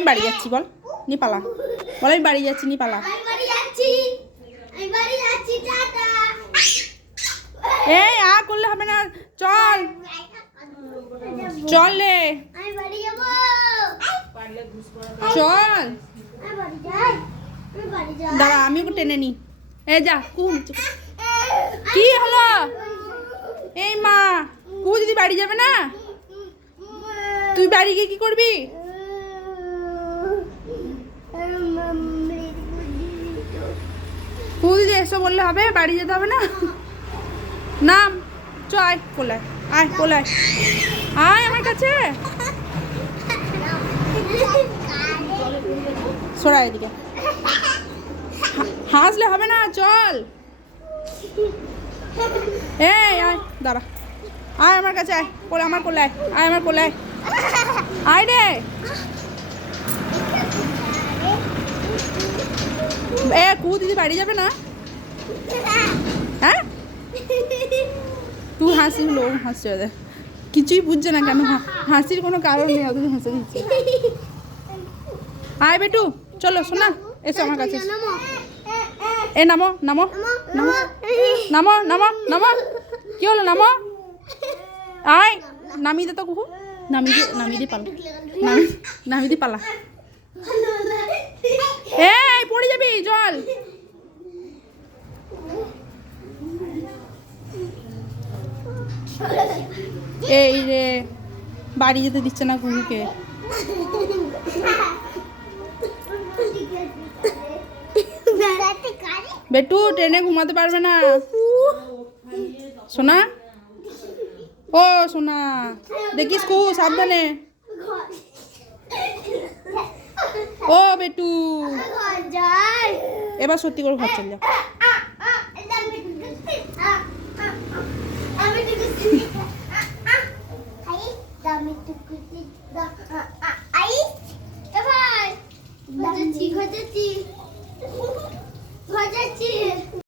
আমি বাড়ি যাচ্ছি বল। নি পালা বল আমি বাড়ি যাচ্ছি নি পালা আমি বাড়ি যাচ্ছি। আমি বাড়ি যাচ্ছি টাটা। এই আ করলে হবে না। চল। চল রে। চল। দাঁড়া আমি ওকে টেনে নি। এ যা কুম কি হলো? এই মা কু দিদি বাড়ি যাবে না? তুই বাড়ি গিয়ে কি করবি? দিদি এসো বললে হবে, বাড়ি যেতে হবে না? নাম চ, আয় কোলায় আয় কোলায় আয়। আমার কাছে। সরা এদিকে। হাসলে হবে না, চল। এই, আয়, দাঁড়া। আয় আমার কাছে, আয়, কোলে, আমার কোলে আয় আমার কোলে আয় রে। এ, কু, দিদি বাড়ি যাবে না? হ্যাঁ? তুই হাসি হলো হাসছে ওদের। কিছুই বুঝছে না কেন হাসির কোনো কারণ নেই অথচ হেসে দিচ্ছে আয় বেটু, চলো শোনা এসো আমার কাছে। এ, নামো নামো নামো নামো নামো নামো। কি হলো, নামো? আয়, নামিয়ে দে তো কুহু। নামিয়ে দিয়ে নামিয়ে দিয়ে পালা। নামি নামিয়ে দিয়ে পালা এই পড়ে যাবি জল এই রে বাড়ি যেতে দিচ্ছে না কুহুকে। বেটু ট্রেনে ঘুমাতে পারবে না। সোনা? ও সোনা দেখিস কু সাবধানে। ও বেটু। এবার সত্যি করে ঘর চল যা Ah, ah, ah.